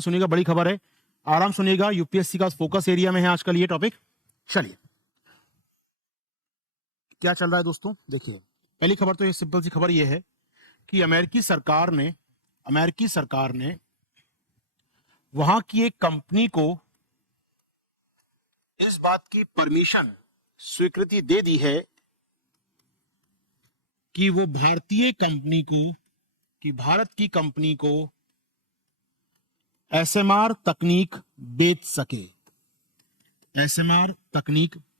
सुनिएगा, बड़ी खबर है, आराम सुनिएगा, यूपीएससी का फोकस एरिया में है आजकल ये टॉपिक। चलिए क्या चल रहा है दोस्तों, देखिए पहली खबर तो ये सिंपल सी खबर ये है कि अमेरिकी सरकार ने वहां की एक कंपनी को इस बात की परमिशन स्वीकृति दे दी है कि वो भारत की कंपनी को एसएमआर तकनीक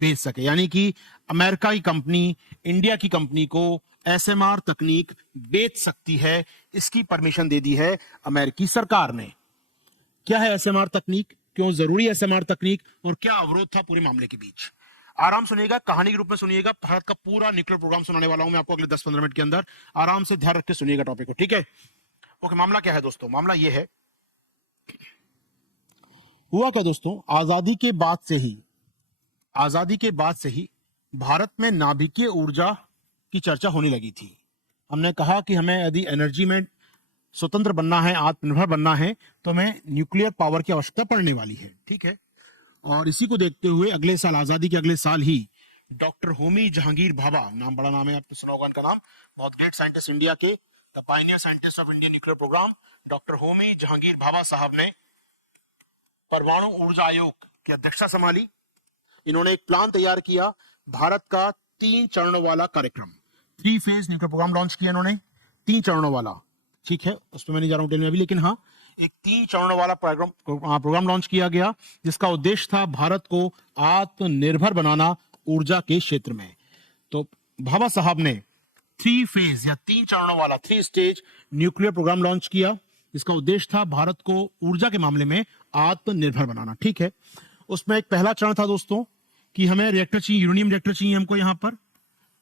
बेच सके, यानी कि अमेरिका की कंपनी इंडिया की कंपनी को एसएमआर तकनीक बेच सकती है, इसकी परमिशन दे दी है अमेरिकी सरकार ने। क्या है एसएमआर तकनीक, क्यों जरूरी है एसएमआर तकनीक, और क्या अवरोध था पूरे मामले के बीच? आराम सुनिएगा, कहानी के रूप में सुनिएगा, भारत का पूरा न्यूक्लियर प्रोग्राम सुनाने वाला हूं मैं आपको अगले 10-15 मिनट के अंदर। आराम से ध्यान रख के सुनिएगा टॉपिक को, ठीक है? ओके, मामला क्या है दोस्तों? मामला ये है, हुआ क्या दोस्तों, आजादी के बाद से ही भारत में नाभिकीय ऊर्जा की चर्चा होने लगी थी। हमने कहा कि हमें यदि एनर्जी में स्वतंत्र बनना है, आत्मनिर्भर बनना है, तो हमें न्यूक्लियर पावर की आवश्यकता पड़ने वाली है, ठीक है? और इसी को देखते हुए अगले साल, आजादी के अगले साल ही डॉक्टर होमी जहांगीर भाभा, नाम बड़ा नाम है, आपने सुना होगा इनका नाम, बहुत ग्रेट साइंटिस्ट इंडिया के, the pioneer scientist of Indian nuclear programme, doctor Homi Jehangir Bhabha sahab ने परमाणु ऊर्जा आयोग की अध्यक्षता संभाली। इन्होंने एक प्लान तैयार किया, भारत का 3 चरणों वाला कार्यक्रम, 3 फेज न्यूक्लियर प्रोग्राम लॉन्च किया इन्होंने, 3 चरणों वाला, ठीक है? उस पर मैं नहीं जा रहा हूं डिटेल में अभी, लेकिन हाँ, एक 3 चरणों वाला प्रोग्राम लॉन्च किया गया, जिसका उद्देश्य था भारत को आत्मनिर्भर बनाना ऊर्जा के क्षेत्र में। तो भाभा साहब ने 3 फेज या 3 चरणों वाला 3 स्टेज न्यूक्लियर प्रोग्राम लॉन्च किया, जिसका उद्देश्य था भारत को ऊर्जा के मामले में आत्मनिर्भर बनाना, ठीक है? उसमें एक पहला चरण था दोस्तों कि हमें रिएक्टर चाहिए, यूरेनियम रिएक्टर चाहिए हमको,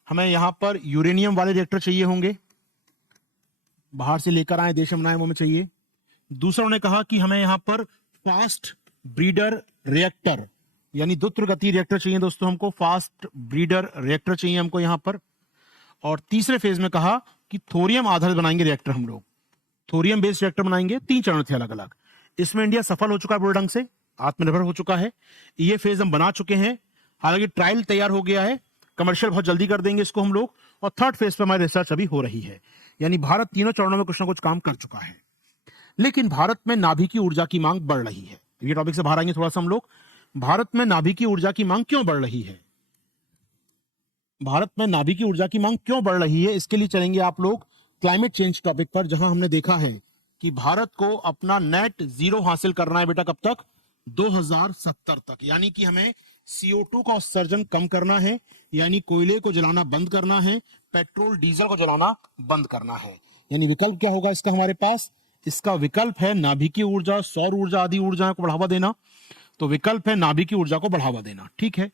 हमें यहां पर यूरेनियम वाले रिएक्टर चाहिए होंगे, बाहर से लेकर आए, देश में बनाए वो में चाहिए। दूसरा उन्होंने कहा कि हमें यहां पर फास्ट ब्रीडर रिएक्टर यानी द्रुत गति रिएक्टर चाहिए दोस्तों, हमको फास्ट ब्रीडर रिएक्टर चाहिए हमको यहां पर। और तीसरे फेज में कहा कि थोरियम आधारित बनाएंगे रिएक्टर, हम लोग थोरियम बेस्ड रिएक्टर बनाएंगे। 3 चरण थे अलग अलग। इसमें इंडिया सफल हो चुका है, पूरे ढंग से आत्मनिर्भर हो चुका है, ये फेज हम बना चुके हैं, हालांकि ट्रायल तैयार हो गया है, कमर्शियल बहुत जल्दी कर देंगे इसको हम लोग। और थर्ड फेज पे हमारी रिसर्च अभी हो रही है, यानी भारत तीनों चरणों में कुछ ना कुछ काम कर चुका है। लेकिन भारत में नाभिकीय ऊर्जा की मांग बढ़ रही है, ये टॉपिक से बाहर आएंगे थोड़ा सा हम लोग। भारत में नाभिकीय ऊर्जा की मांग क्यों बढ़ रही है, इसके लिए चलेंगे आप लोग क्लाइमेट चेंज टॉपिक पर, जहां हमने देखा है कि भारत को अपना नेट जीरो हासिल करना है बेटा, कब तक? 2070 तक, यानी कि हमें CO2 का उत्सर्जन कम करना है, यानी कोयले को जलाना बंद करना है, पेट्रोल डीजल को जलाना बंद करना है। यानी विकल्प क्या होगा इसका हमारे पास? इसका विकल्प है नाभिकीय ऊर्जा, सौर ऊर्जा आदि ऊर्जा को बढ़ावा देना। तो विकल्प है नाभिकीय ऊर्जा को बढ़ावा देना, ठीक है?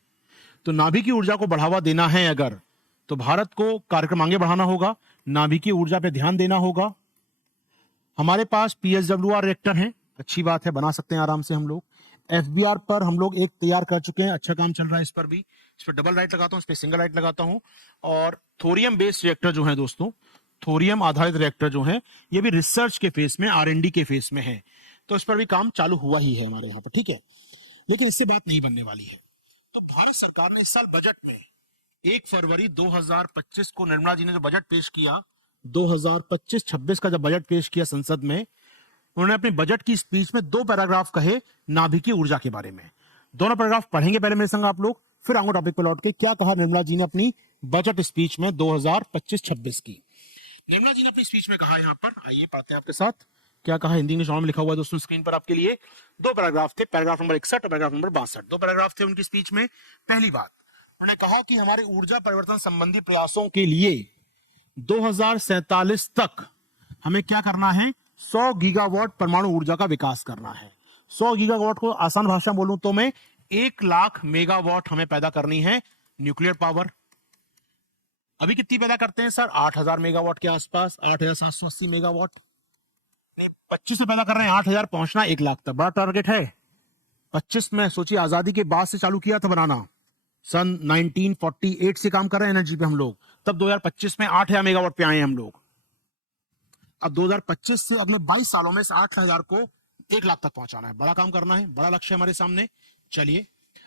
तो नाभिकीय ऊर्जा को बढ़ावा देना है अगर, तो भारत को कार्यक्रम आगे बढ़ाना होगा, नाभिकीय ऊर्जा पे ध्यान देना होगा। हमारे पास PSWR रिएक्टर है, अच्छी बात है, बना सकते हैं आराम से हम लोग। FBR पर हम लोग एक तैयार कर चुके हैं, अच्छा काम चल रहा है इस पर भी, इस पर डबल राइट लगाता हूं, इस पर सिंगल राइट लगाता हूं। और थोरियम बेस्ड रिएक्टर जो है दोस्तों, थोरियम आधारित रिएक्टर जो है, ये भी रिसर्च के फेस में, R&D के फेस में है, तो इस पर भी काम चालू हुआ ही है हमारे यहाँ पर, ठीक है? लेकिन इससे बात नहीं बनने वाली है। तो भारत सरकार ने इस साल बजट में 1 फरवरी 2025 को निर्मला जी ने जो बजट पेश किया, 2025-26 का जब बजट पेश किया संसद में, उन्होंने अपने बजट की स्पीच में 2 पैराग्राफ कहे नाभिकीय ऊर्जा के बारे में। दोनों पैराग्राफ पढ़ेंगे पहले मेरे संग आप लोग, फिर आऊंगा टॉपिक पे लौट के। क्या कहा निर्मला जी ने अपनी बजट स्पीच में 2025-26 की? निर्मला जी ने अपनी स्पीच में कहा, यहां पर आइए पढ़ते हैं आपके साथ, क्या कहा, हिंदी इंग्लिश में लिखा हुआ है दोस्तों स्क्रीन पर आपके लिए। 2 पैराग्राफ थे, पैराग्राफ नंबर 61 और पैराग्राफ नंबर 62, 2 पैराग्राफ थे उनकी स्पीच में। पहली बात उन्होंने कहा कि हमारे ऊर्जा परिवर्तन संबंधी प्रयासों के लिए 2047 तक हमें क्या करना है? 100 गीगावाट परमाणु ऊर्जा का विकास करना है। 100 गीगावाट को आसान भाषा में बोलूं तो मैं 1 लाख मेगावाट हमें पैदा करनी है न्यूक्लियर पावर। अभी कितनी पैदा करते हैं सर? 8000 मेगावाट के आसपास, 8780 मेगावाट। 25 में पैदा कर रहे हैं, 8000 पहुंचना 1 लाख तक, बड़ा टारगेट है। 25 में सोचिए, आजादी के बाद से चालू किया था बनाना, सन 1948 से काम कर रहे हैं एनर्जी पे हम लोग, तब 2025 में 8000 मेगावाट पे आए हम लोग। अब 2025 से अगले 22 सालों में इस 8000 को 1 लाख तक पहुंचाना है। बड़ा काम करना है, बड़ा लक्ष्य हमारे सामने। चलिए,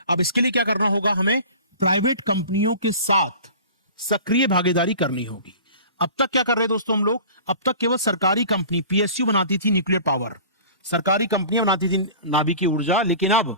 अब इसके लिए क्या करना होगा, हमें प्राइवेट कंपनियों के साथ सक्रिय भागीदारी करनी होगी। अब तक क्या कर रहे हैं दोस्तों हम लोग, अब तक केवल सरकारी कंपनी पीएसयू बनाती थी न्यूक्लियर पावर, सरकारी कंपनियां बनाती थी नाभिकीय ऊर्जा, लेकिन अब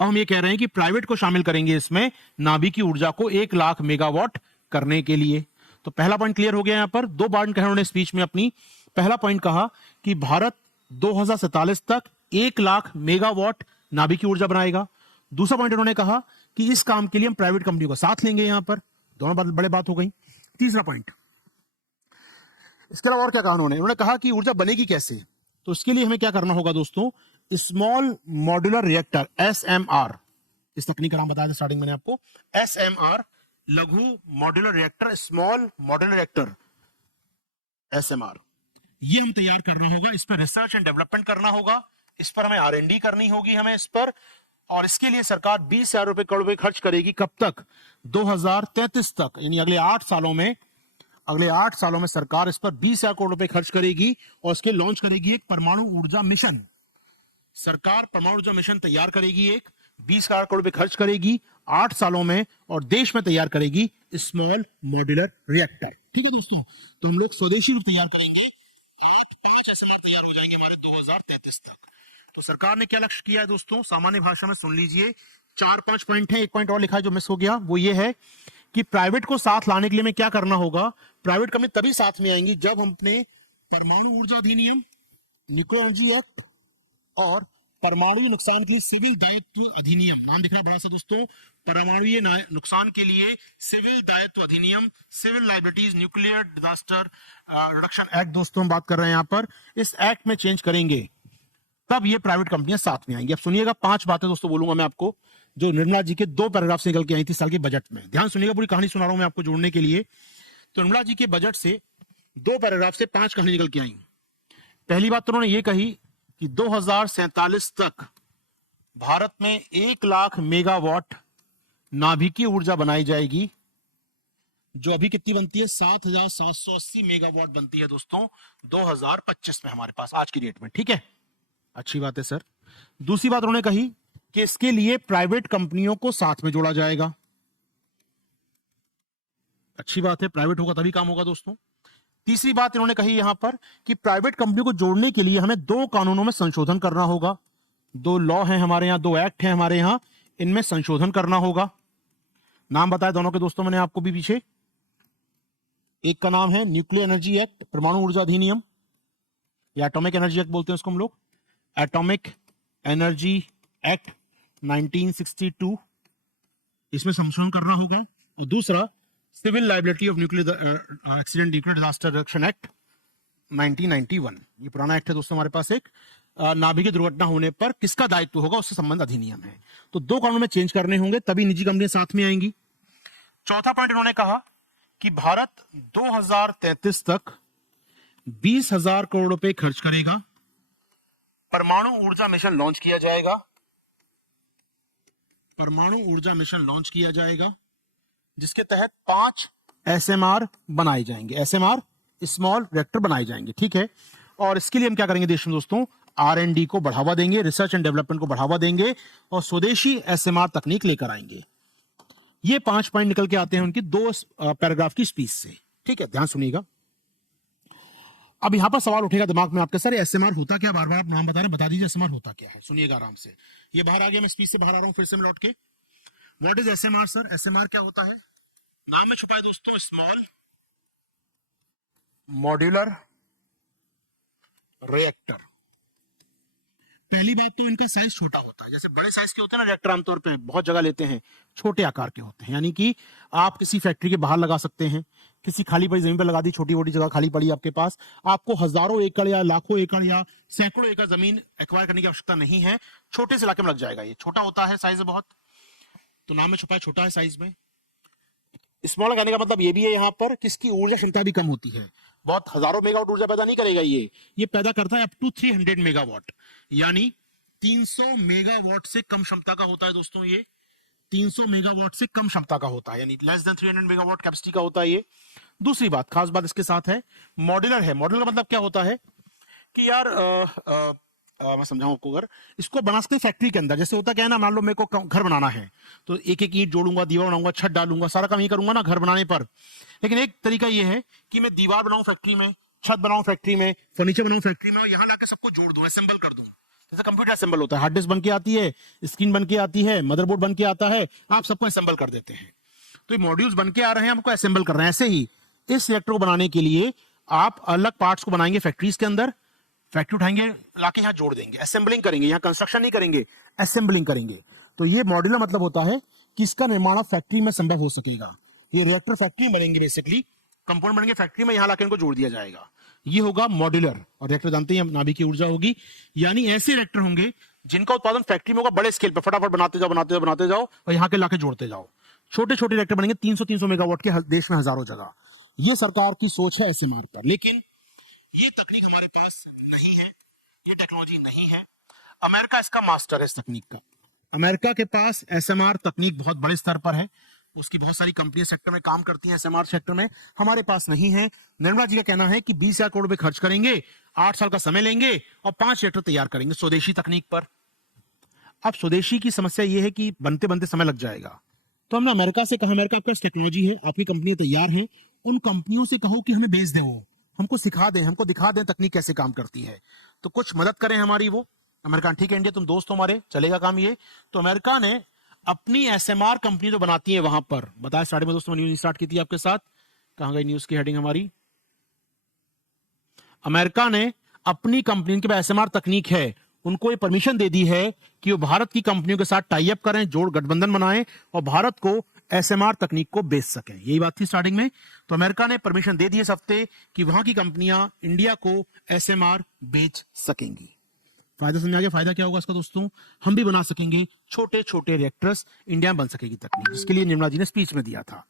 हम ये कह रहे हैं कि प्राइवेट को शामिल करेंगे इसमें, नाभिकीय ऊर्जा को 1 लाख मेगावाट करने के लिए। तो पहला पॉइंट क्लियर हो गया। यहां पर 2 पॉइंट कहे उन्होंने स्पीच में अपनी। पहला पॉइंट कहा कि भारत 2047 तक 1 लाख मेगावाट नाभिकीय ऊर्जा बनाएगा। दूसरा पॉइंट उन्होंने कहा कि इस काम के लिए हम प्राइवेट कंपनी को साथ लेंगे। यहां पर दोनों बड़े बात हो गई। तीसरा पॉइंट, इसके अलावा और क्या कहा उन्होंने कहा कि ऊर्जा बनेगी कैसे। तो इसके लिए हमें क्या करना होगा दोस्तों, स्मॉल मॉड्यूलर रिएक्टर एसएमआर, इस तकनीक का नाम बताया था स्टार्टिंग मैंने आपको, एसएमआर, लघु modular reactor, small modular reactor ASMR, ये हम तैयार करना होगा। इस पर रिसर्च एंड डेवलपमेंट करना होगा, इस पर हमें आर&डी करनी होगी हमें इस पर, और इसके लिए सरकार 20,000 करोड़ रुपए खर्च करेगी। कब तक, 2033 तक, यानी अगले 8 सालों में। अगले 8 सालों में सरकार इस पर 20,000 करोड़ रुपए खर्च करेगी और इसके लॉन्च करेगी एक परमाणु ऊर्जा मिशन। सरकार परमाणु ऊर्जा मिशन तैयार करेगी, एक 20,000 करोड़ रुपए खर्च करेगी 8 सालों में, और देश में तैयार करेगी स्मॉल मॉड्यूलर रिएक्टर। ठीक है दोस्तों, तो हम लोग स्वदेशी रूप तैयार करेंगे, 5 एसएमआर तैयार हो जाएंगे हमारे 2033 तक। तो सरकार ने क्या लक्ष्य किया है दोस्तों, सामान्य भाषा में सुन लीजिए, 4-5 पॉइंट है। एक पॉइंट और लिखा है जो मिस हो गया, वो ये है कि प्राइवेट को साथ लाने के लिए हमें क्या करना होगा। प्राइवेट कंपनी तभी साथ में आएंगी जब हम अपने परमाणु ऊर्जा अधिनियम, न्यूक्लियर एनर्जी एक्ट और परमाणु नुकसान के लिए सिविल दायित्व अधिनियम, नाम दिख रहा है बड़ा सा दोस्तों, परमाणु नुकसान के लिए सिविल दायित्व अधिनियम, civil liabilities nuclear disaster reduction act दोस्तों हम बात कर रहे हैं यहां पर, इस एक्ट में चेंज करेंगे, तब ये प्राइवेट कंपनियां साथ में आएंगी। अब सुनिएगा, 5 बातें दोस्तों बोलूंगा मैं आपको, जो निर्मला जी के 2 पैराग्राफ से निकल के आई थी साल के बजट में। ध्यान सुनिएगा, पूरी कहानी सुना रहा हूं मैं आपको जोड़ने के लिए। तो निर्मला जी के बजट से 2 पैराग्राफ से 5 कहानी निकल के आई। पहली बात तो उन्होंने ये कही कि 2047 तक भारत में 1 लाख मेगावाट नाभिकीय ऊर्जा बनाई जाएगी, जो अभी कितनी बनती है, 7,780 मेगावाट बनती है दोस्तों 2025 में हमारे पास आज की डेट में। ठीक है, अच्छी बात है सर। दूसरी बात उन्होंने कही कि इसके लिए प्राइवेट कंपनियों को साथ में जोड़ा जाएगा। अच्छी बात है, प्राइवेट होगा तभी काम होगा दोस्तों। तीसरी बात इन्होंने कही यहां पर कि प्राइवेट कंपनी को जोड़ने के लिए हमें 2 कानूनों में संशोधन करना होगा। 2 लॉ हैं हमारे यहां, 2 एक्ट हैं हमारे यहां, इनमें संशोधन करना होगा। नाम बताया दोनों के दोस्तों मैंने आपको भी पीछे। एक का नाम है न्यूक्लियर एनर्जी एक्ट, परमाणु ऊर्जा अधिनियम, या एटॉमिक एनर्जी एक्ट बोलते हैं उसको हम लोग, एटॉमिक एनर्जी एक्ट 1962, इसमें संशोधन करना होगा। और दूसरा civil liability of nuclear accident nuclear disaster reduction act 1991, ये पुराना एक्ट है दोस्तों हमारे पास। एक नाभिकीय दुर्घटना होने पर किसका दायित्व होगा उससे संबंध अधिनियम है। तो 2 कानून में चेंज करने होंगे, तभी निजी कंपनियां साथ में आएंगी। चौथा पॉइंट इन्होंने कहा कि भारत 2033 तक 20,000 करोड़ रुपए खर्च करेगा, परमाणु ऊर्जा मिशन लॉन्च किया जाएगा, परमाणु ऊर्जा मिशन लॉन्च किया जाएगा, जिसके तहत 5 एसएमआर बनाए जाएंगे, एसएमआर स्मॉल रिएक्टर बनाए जाएंगे। ठीक है, और इसके लिए हम क्या करेंगे देश में दोस्तों, आर&डी को बढ़ावा देंगे, रिसर्च एंड डेवलपमेंट को बढ़ावा देंगे और स्वदेशी एसएमआर तकनीक लेकर आएंगे। ये 5 पॉइंट निकल के आते हैं उनकी 2 पैराग्राफ की स्पीच से। ठीक है, ध्यान सुनिएगा। अब यहां पर सवाल उठेगा दिमाग में आपके, सर एसएमआर होता क्या, बार बार आप नाम बता रहे हैं, बता दीजिए एसएमआर होता क्या है। सुनिएगा आराम से, ये बाहर आ गया, मैं स्पीच से बाहर आ रहा हूं फिर से लौट के। What is ASMR sir, ASMR क्या होता है, नाम में छुपा है दोस्तों, स्मॉल मॉड्यूलर रिएक्टर। पहली बात तो इनका साइज छोटा होता है, जैसे बड़े साइज के होते हैं ना रिएक्टर, आमतौर पे बहुत जगह लेते हैं, छोटे आकार के होते हैं, यानी कि आप किसी फैक्ट्री के बाहर लगा सकते हैं, किसी खाली पड़ी जमीन पर लगा दी, छोटी मोटी जगह खाली पड़ी आपके पास, आपको हजारों एकड़ या लाखों एकड़ या सैकड़ों एकड़ जमीन एक्वायर करने की आवश्यकता नहीं है, छोटे से इलाके में लग जाएगा। ये छोटा होता है साइज में बहुत, तो नाम में छुपा है छोटा है साइज में। स्मॉल कहने का मतलब ये भी है यहाँ पर कि इसकी ऊर्जा क्षमता भी कम होती है, बहुत हजारों मेगावाट ऊर्जा पैदा नहीं करेगा, ये पैदा करता है अप टू 300 मेगावाट, यानी 300 मेगावाट से कम क्षमता का होता है दोस्तों। ये 300 मेगावाट से कम क्षमता का होता है, यानी लेस देन 300 मेगावाट कैपेसिटी का होता है ये। दूसरी बात, खास बात इसके साथ है, मॉड्यूलर है। मॉड्यूलर का मतलब क्या होता है कि यार मैं समझाऊं आपको, अगर इसको बना सकते हैं फैक्ट्री के अंदर। जैसे होता क्या है ना, मान लो मेरे को घर बनाना है तो एक एक ईंट जोड़ूंगा, दीवार बनाऊंगा, छत डालूंगा, सारा काम ये करूंगा ना घर बनाने पर। लेकिन एक तरीका ये है कि मैं दीवार बनाऊं फैक्ट्री में, छत बनाऊं फैक्ट्री में, फर्नीचर बनाऊं फैक्ट्री में, और यहाँ लाके सबको जोड़ दूं, असेंबल कर दूं। जैसे कंप्यूटर असेंबल होता है, हार्ड डिस्क बन के आती है, स्क्रीन बन के आती है, मदरबोर्ड बन के आता है, आप सबको असेंबल कर देते हैं। तो ये मॉड्यूल्स बन के आ रहे हैं, हमको असेंबल कर रहे हैं। ऐसे ही इस रिएक्टर को बनाने के लिए आप अलग पार्ट्स को बनाएंगे फैक्ट्रीज के अंदर, फैक्ट्री उठाएंगे लाके यहाँ जोड़ देंगे, असेंबलिंग करेंगे, यहाँ कंस्ट्रक्शन नहीं करेंगे, असेंबलिंग करेंगे। तो ये मॉड्यूलर मतलब होता है कि इसका निर्माण अब फैक्ट्री में संभव हो सकेगा। ये रिएक्टर फैक्ट्री में बनेंगे, बेसिकली कंपाउंड बनेंगे फैक्ट्री में, यहाँ लाके इनको जोड़ दिया जाएगा। ये होगा मॉड्यूलर। और रिएक्टर जानते हैं नाभिकीय ऊर्जा होगी, यानी ऐसे रिएक्टर होंगे जिनका उत्पादन फैक्ट्री में होगा बड़े स्केल पर, फटाफट बनाते जाओ बनाते जाओ बनाते जाओ और यहाँ के लाके जोड़ते जाओ। छोटे छोटे रिएक्टर बनेंगे 300-300 मेगावाट के, देश में हजारों जगह। ये सरकार की सोच है एसएमआर पर, लेकिन ये तकनीक हमारे पास नहीं है, ये टेक्नोलॉजी नहीं है। अमेरिका इसका मास्टर है, इस तकनीक का। अमेरिका के पास एसएमआर तकनीक बहुत बड़े स्तर पर है, उसकी बहुत सारी कंपनियां सेक्टर में काम करती हैं एसएमआर सेक्टर में, हमारे पास नहीं है। निर्मला जी का कहना है कि 20,000 करोड़ रुपए खर्च करेंगे, 8 साल का समय लेंगे और 5 रिएक्टर तैयार करेंगे स्वदेशी तकनीक पर। अब स्वदेशी की समस्या यह है कि बनते बनते समय लग जाएगा। तो हमने अमेरिका से कहा, अमेरिका आपके पास टेक्नोलॉजी है, आपकी कंपनियां तैयार हैं, उन कंपनियों से कहो कि हमें बेच दें, वो हमको सिखा दें, हमको दिखा दें तकनीक कैसे काम करती है, तो कुछ मदद करें हमारी वो। अमेरिका ठीक है, इंडिया तुम दोस्त हो हमारे, चलेगा काम ये। तो अमेरिका ने अपनी एसएमआर कंपनी जो बनाती है वहां पर बताया, स्टार्टिंग में दोस्तों न्यूज स्टार्ट की थी आपके साथ, कहां गई न्यूज की हेडिंग हमारी। अमेरिका ने अपनी कंपनी, इनके पास एसएमआर तकनीक है, उनको ये परमिशन दे दी है कि वो भारत की कंपनियों के साथ टाई अप करें, जोड़ गठबंधन बनाएं और भारत को एसएमआर तकनीक को बेच सकें। यही बात थी स्टार्टिंग में। तो अमेरिका ने परमिशन दे दी इस हफ्ते कि वहां की कंपनियां इंडिया को एसएमआर बेच सकेंगी। फायदा समझ आ गया? फायदा क्या होगा इसका दोस्तों? हम भी बना सकेंगे छोटे छोटे रिएक्टर्स, इंडिया में बन सकेगी तकनीक, जिसके लिए निर्मला जी ने स्पीच में दिया था।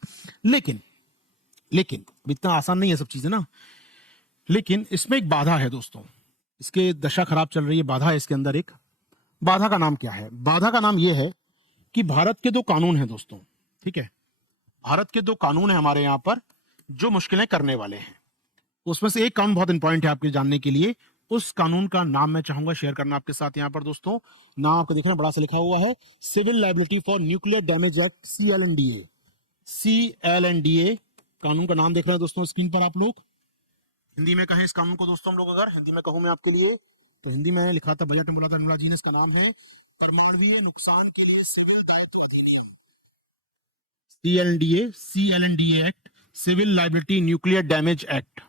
लेकिन इतना आसान नहीं है सब चीजें ना। लेकिन इसमें एक बाधा है दोस्तों, इसके दशा खराब चल रही है, बाधा है इसके अंदर। एक बाधा का नाम क्या है? बाधा का नाम यह है कि भारत के 2 कानून हैं दोस्तों, ठीक है? भारत के 2 कानून हैं हमारे यहाँ पर जो मुश्किलें करने वाले हैं। उसमें से एक कानून बहुत इंपॉर्टेंट है आपके जानने के लिए। उस कानून का नाम मैं चाहूंगा शेयर करना आपके साथ यहाँ पर दोस्तों। नाम आपको देखना बड़ा सा लिखा हुआ है, civil liability for nuclear damage act, CLNDA। CLNDA कानून का नाम देख रहे हैं दोस्तों स्क्रीन पर आप लोग। हिंदी में कहें इस कानून को दोस्तों हम लोग, अगर हिंदी में कहूं मैं आपके लिए, तो हिंदी में लिखा था, बजट में बोला था निर्मला जी ने, इसका नाम है परमाणुवीय नुकसान के लिए सिविल दायित्व अधिनियम। CLNDA act, civil liability nuclear damage act,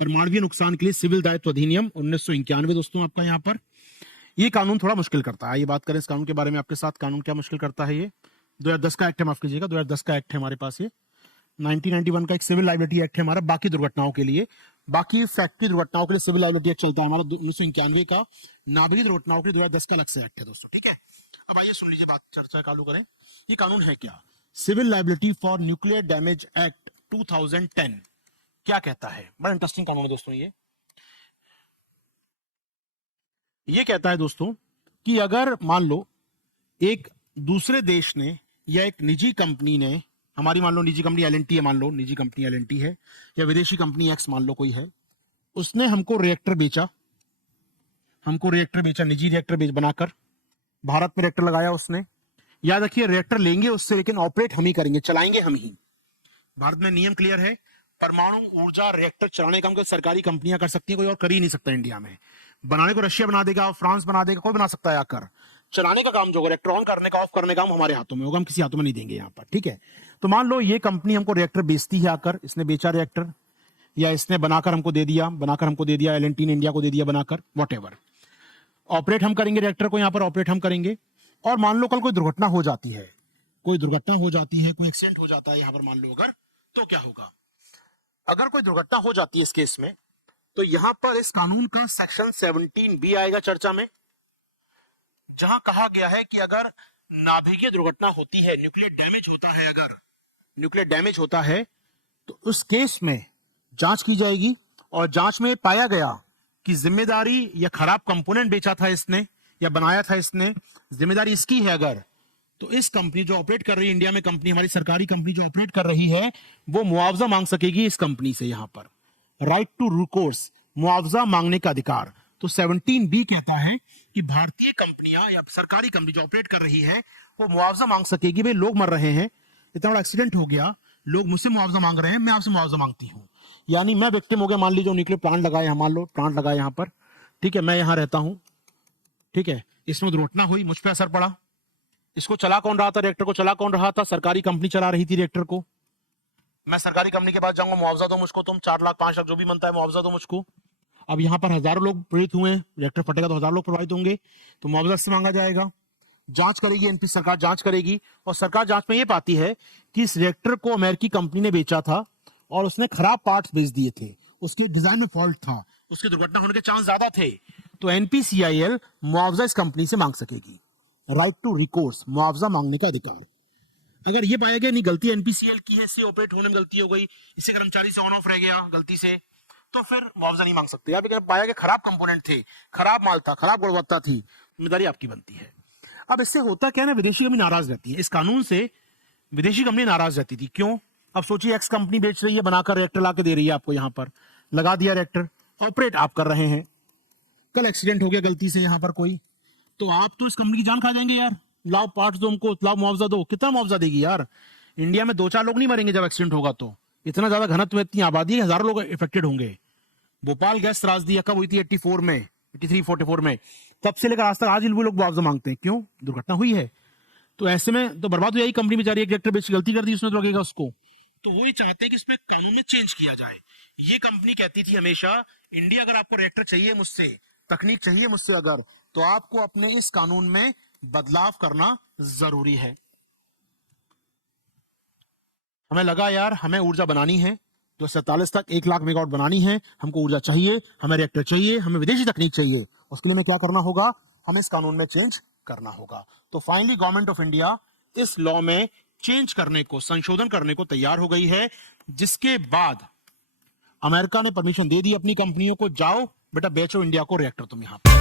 परमाणुवीय नुकसान के लिए सिविल दायित्व अधिनियम 1991 दोस्तों आपका यहाँ पर। ये कानून थोड़ा मुश्किल करता है। ये बात करें इस कानून के बारे में आपके साथ, कानून क्या मुश्किल करता है? ये 2010 का एक्ट है, माफ कीजिएगा, 2010 का एक्ट है हमारे पास। ये 1991 का एक सिविल लायबिलिटी एक्ट है हमारा, बाकी दुर्घटनाओं के लिए, बाकी फैक्ट्री दुर्घटनाओं के लिए सिविल लायबिलिटी एक्ट चलता है हमारा 1991 का। नाभिकीय दुर्घटनाओं के लिए 2010 का अलग से एक्ट है दोस्तों, ठीक है? अब आइए सुन लीजिए बात, चर्चा चालू करें। ये कानून है क्या? Civil liability for nuclear damage act 2010 क्या कहता है? बड़ा इंटरेस्टिंग कानून है दोस्तों ये। ये कहता है दोस्तों कि अगर मान लो एक दूसरे देश ने या एक निजी कंपनी ने, हमारी मान लो निजी कंपनी LNT है, मान लो निजी कंपनी LNT है, या विदेशी कंपनी X मान लो कोई है, उसने हमको रिएक्टर बेचा, निजी रिएक्टर बनाकर भारत में रिएक्टर लगाया उसने। याद रखिए रिएक्टर लेंगे उससे, लेकिन ऑपरेट हम ही करेंगे, चलाएंगे हम ही। भारत में नियम क्लियर है, परमाणु ऊर्जा रिएक्टर चलाने का काम सरकारी कंपनियां कर सकती हैं, कोई और कर ही नहीं सकता इंडिया में। बनाने को रशिया बना देगा, फ्रांस बना देगा, कोई बना सकता है आकर। चलाने का काम जो रिएक्टर ऑन करने का, ऑफ करने का हमारे हाथों में होगा, हम किसी हाथों में नहीं देंगे यहाँ पर, ठीक है? तो मान लो ये कंपनी हमको रिएक्टर बेचती है आकर, इसने बेचा रिएक्टर, या इसने बनाकर हमको दे दिया, LNT ने इंडिया को दे दिया बनाकर, वॉटएवर। ऑपरेट हम करेंगे रिएक्टर को, यहाँ पर ऑपरेट हम करेंगे। और मान लो कल कोई दुर्घटना हो जाती है, कोई एक्सीडेंट हो जाता है यहाँ पर मान लो अगर, तो क्या होगा? अगर कोई दुर्घटना हो जाती है इस केस में, तो यहां पर इस कानून का सेक्शन 17B आएगा चर्चा में, जहां कहा गया है कि अगर नाभिकीय दुर्घटना होती है, न्यूक्लियर डैमेज होता है, तो उस केस में जांच की जाएगी, और जांच में पाया गया कि जिम्मेदारी या खराब कंपोनेंट बेचा था इसने या बनाया था इसने, जिम्मेदारी इसकी है अगर, तो इस कंपनी जो ऑपरेट कर रही है इंडिया में, कंपनी हमारी सरकारी कंपनी जो ऑपरेट कर रही है, वो मुआवजा मांग सकेगी इस कंपनी से। यहां पर राइट टू रिकोर्स, मुआवजा मांगने का अधिकार। तो 17B कहता है कि भारतीय कंपनियां या सरकारी कंपनी जो ऑपरेट कर रही है वो मुआवजा मांग सकेगी। भाई लोग मर रहे हैं, इतना बड़ा एक्सीडेंट हो गया, लोग मुझसे मुआवजा मांग रहे हैं, मैं आपसे मुआवजा मांगती हूँ। यानी मैं विक्टिम हो गया, मान लीजिए न्यूक्लियर प्लांट लगाए, मान लो प्लांट लगाए यहाँ पर, ठीक है, मैं यहाँ रहता हूँ, ठीक है, इसमें दुर्घटना हुई, मुझ पर असर पड़ा, इसको चला कौन रहा था, रिएक्टर को चला कौन रहा था, सरकारी कंपनी चला रही थी रिएक्टर को। मैं सरकारी कंपनी के पास जाऊंगा, मुआवजा दो मुझको, तुम 4 लाख 5 लाख जो भी बनता है मुआवजा दो मुझको। अब यहाँ पर हजारों लोग पीड़ित हुए, रिएक्टर फटेगा तो हजारों लोग प्रभावित होंगे, तो मुआवजा से मांगा जाएगा। जांच करेगी एनपी सरकार, जांच करेगी, और सरकार जांच में ये पाती है कि इस रिएक्टर को अमेरिकी कंपनी ने बेचा था और उसने खराब पार्ट्स बेच दिए थे, उसके डिजाइन में फॉल्ट था, उसकी दुर्घटना होने के चांस ज्यादा थे, तो एनपीसीआईएल मुआवजा इस कंपनी से मांग सकेगी। राइट टू रिकोर्स, मुआवजा मांगने का अधिकार। अगर ये पाया गया नहीं गलती एनपीसीएल की है, इससे ऑपरेट होने में गलती हो गई, इससे कर्मचारी से ऑन ऑफ रह गया गलती से, तो फिर मुआवजा नहीं मांग सकते। या फिर पाया गया खराब कंपोनेंट थे, खराब माल था, खराब गुणवत्ता थी, जिम्मेदारी आपकी बनती है। अब इससे होता क्या है ना, विदेशी कंपनी नाराज रहती है, इस कानून से विदेशी कंपनी नाराज रहती थी। क्यों? अब सोचिए एक्स कंपनी बेच रही है, बनाकर रिएक्टर ला के दे रही है आपको, यहाँ पर लगा दिया रिएक्टर, ऑपरेट आप कर रहे हैं, कल एक्सीडेंट हो गया गलती से यहाँ पर कोई, तो आप तो इस कंपनी की जान खा जाएंगे यार, लाओ पार्ट्स दो हमको, लाओ मुआवजा दो। कितना मुआवजा देगी यार? इंडिया में 2-4 लोग नहीं मरेंगे जब एक्सीडेंट होगा, तो इतना ज्यादा घनत्व में इतनी आबादी है, हजारों लोग इफेक्टेड होंगे। भोपाल गैस त्रासदी कब हुई थी? 84 में, 83-44 में, तब से लेकर आज तक आज भी लोग मुआवजा मांगते हैं। क्यों? दुर्घटना हुई है, तो ऐसे में तो बर्बाद हो जाएगी कंपनी बेचारी, एक रिएक्टर बेच गलती कर दी उसने, तो लगेगा उसको। तो वो ही चाहते हैं कि इसमें कानून में चेंज किया जाए। ये कंपनी कहती थी हमेशा, इंडिया अगर आपको रिएक्टर चाहिए मुझसे, तकनीक चाहिए मुझसे अगर, तो आपको अपने इस कानून में बदलाव करना जरूरी है। हमें लगा यार हमें ऊर्जा बनानी है, तो 47 तक 1 लाख मेगावाट बनानी है, हमको ऊर्जा चाहिए, हमें रिएक्टर चाहिए, हमें विदेशी तकनीक चाहिए, उसके लिए हमें क्या करना होगा? हमें इस कानून में चेंज करना होगा। तो फाइनली गवर्नमेंट ऑफ इंडिया इस लॉ में चेंज करने को, संशोधन करने को तैयार हो गई है, जिसके बाद अमेरिका ने परमिशन दे दी अपनी कंपनियों को, जाओ बेटा बेचो इंडिया को रिएक्टर तुम यहां पर।